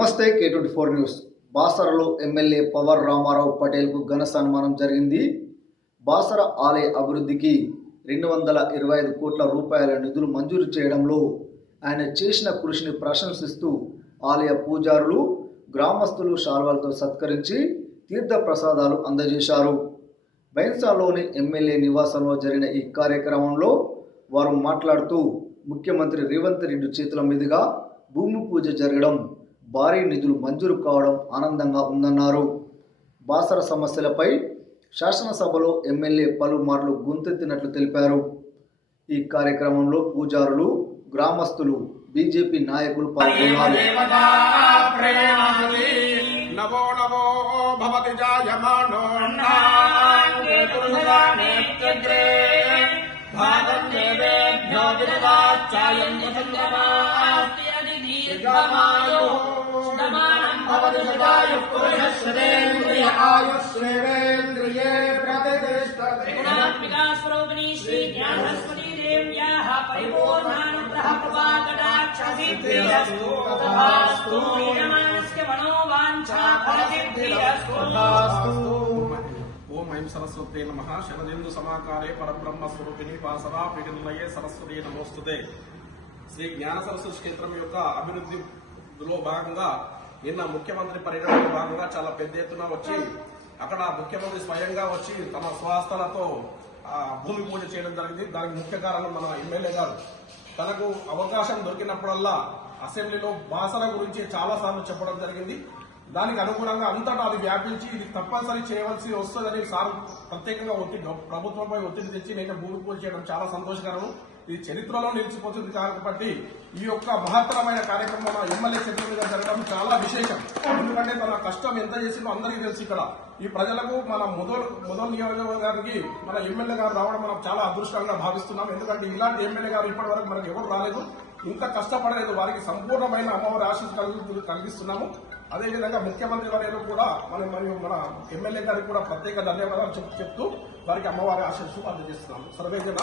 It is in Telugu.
నమస్తే K24 న్యూస్. బాసరలో ఎమ్మెల్యే పవర్ రామారావు పటేల్కు ఘన సన్మానం జరిగింది. బాసర ఆలయ అభివృద్ధికి 225 కోట్ల రూపాయల నిధులు మంజూరు చేయడంలో ఆయన చేసిన కృషిని ప్రశంసిస్తూ ఆలయ పూజారులు, గ్రామస్తులు శాల్వాలతో సత్కరించి తీర్థ ప్రసాదాలు అందజేశారు. బైన్సాలోని ఎమ్మెల్యే నివాసంలో జరిగిన ఈ కార్యక్రమంలో వారు మాట్లాడుతూ ముఖ్యమంత్రి రేవంత్ రెడ్డి చేతుల మీదుగా భూమి పూజ జరగడం, భారీ నిధులు మంజూరు కావడం ఆనందంగా ఉందన్నారు. బాసర సమస్యలపై శాసనసభలో ఎమ్మెల్యే పలుమార్లు గొంతెత్తినట్లు తెలిపారు. ఈ కార్యక్రమంలో పూజారులు, గ్రామస్తులు, బీజేపీ నాయకులు పాల్గొన్నారు. ఓం ఐం సరస్వతే నమః. శరదేందు సమాకారే పరబ్రహ్మ స్వరూపిణి వాసరా పీఠనిలయే సరస్వతి నమోస్తుతే. శ్రీ జ్ఞాన సరస్వతి క్షేత్రం యొక్క అభివృద్ధిలో భాగంగా నిన్న ముఖ్యమంత్రి పర్యటనలో భాగంగా చాలా పెద్ద ఎత్తున వచ్చి అక్కడ ముఖ్యమంత్రి స్వయంగా వచ్చి తమ స్వహస్తాలతో భూమి పూజ చేయడం జరిగింది. దానికి ముఖ్య కారణం మన ఎమ్మెల్యే గారు. తనకు అవకాశం దొరికినప్పుడల్లా అసెంబ్లీలో బాసర గురించి చాలా సార్లు చెప్పడం జరిగింది. దానికి అనుగుణంగా అంతటా అది వ్యాపించి ఇది తప్పనిసరి చేయవలసి వస్తుందని సార్ ప్రత్యేకంగా ప్రభుత్వంపై ఒత్తిడి తెచ్చి నేను భూమి పూజ చేయడం చాలా సంతోషకరం. ఇది చరిత్రలో నిలిచిపోతుంది కాబట్టి ఈ యొక్క మహత్తరమైన కార్యక్రమం మన ఎమ్మెల్యే చేతుల మీద జరగడం చాలా విశేషం. ఎందుకంటే తన కష్టం ఎంత చేసిందో అందరికీ తెలుసు. ఇక్కడ ఈ ప్రజలకు మన మొదలు నియోజకవర్గానికి మన ఎమ్మెల్యే గారు రావడం మనం చాలా అదృష్టంగా భావిస్తున్నాం. ఎందుకంటే ఇలాంటి ఎమ్మెల్యే గారు ఇప్పటి వరకు మనకు ఎవరు రాలేదు, ఇంత కష్టపడలేదు. వారికి సంపూర్ణమైన అమ్మవారి ఆశీస్సులు కలిగిస్తున్నాము. అదేవిధంగా ముఖ్యమంత్రి వర్యులు కూడా మరియు మన ఎమ్మెల్యే గారికి కూడా ప్రత్యేక ధన్యవాదాలు చెప్తూ వారికి అమ్మవారి ఆశీస్సులు అందజేస్తున్నాము. సర్వేజన